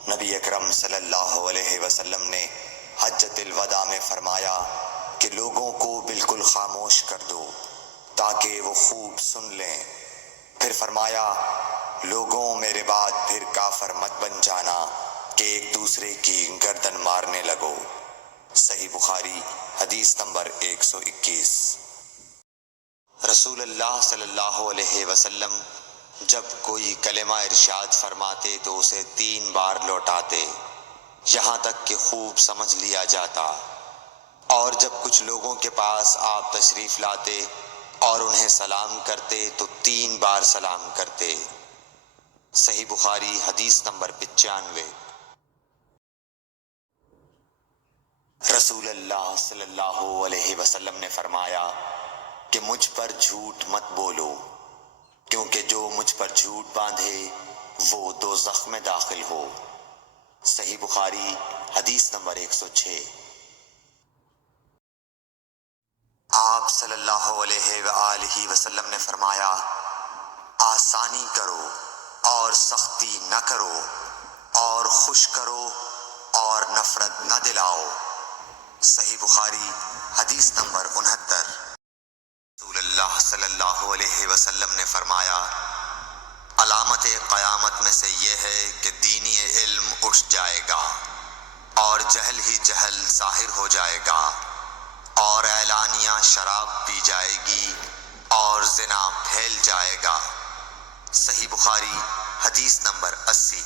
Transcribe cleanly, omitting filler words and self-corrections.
نبی اکرم صلی اللہ علیہ وسلم نے حجۃ الوداع میں فرمایا کہ لوگوں کو بالکل خاموش کر دو تاکہ وہ خوب سن لیں۔ پھر فرمایا، لوگوں میرے بعد پھر کافر مت بن جانا کہ ایک دوسرے کی گردن مارنے لگو۔ صحیح بخاری حدیث نمبر 121۔ رسول اللہ صلی اللہ علیہ وسلم جب کوئی کلمہ ارشاد فرماتے تو اسے 3 بار لوٹاتے، یہاں تک کہ خوب سمجھ لیا جاتا، اور جب کچھ لوگوں کے پاس آپ تشریف لاتے اور انہیں سلام کرتے تو 3 بار سلام کرتے۔ صحیح بخاری حدیث نمبر 95۔ رسول اللہ صلی اللہ علیہ وسلم نے فرمایا کہ مجھ پر جھوٹ مت بولو، کیونکہ جو مجھ پر جھوٹ باندھے وہ دوزخ میں داخل ہو۔ صحیح بخاری حدیث نمبر 106۔ آپ صلی اللہ علیہ وآلہ وسلم نے فرمایا، آسانی کرو اور سختی نہ کرو، اور خوش کرو اور نفرت نہ دلاؤ۔ صحیح بخاری حدیث نمبر 69۔ رسول اللہ صلی اللہ علیہ وسلم نے فرمایا، علامت قیامت میں سے یہ ہے کہ دینی علم اٹھ جائے گا اور جہل ہی جہل ظاہر ہو جائے گا، اور اعلانیہ شراب پی جائے گی اور زنا پھیل جائے گا۔ صحیح بخاری حدیث نمبر 80۔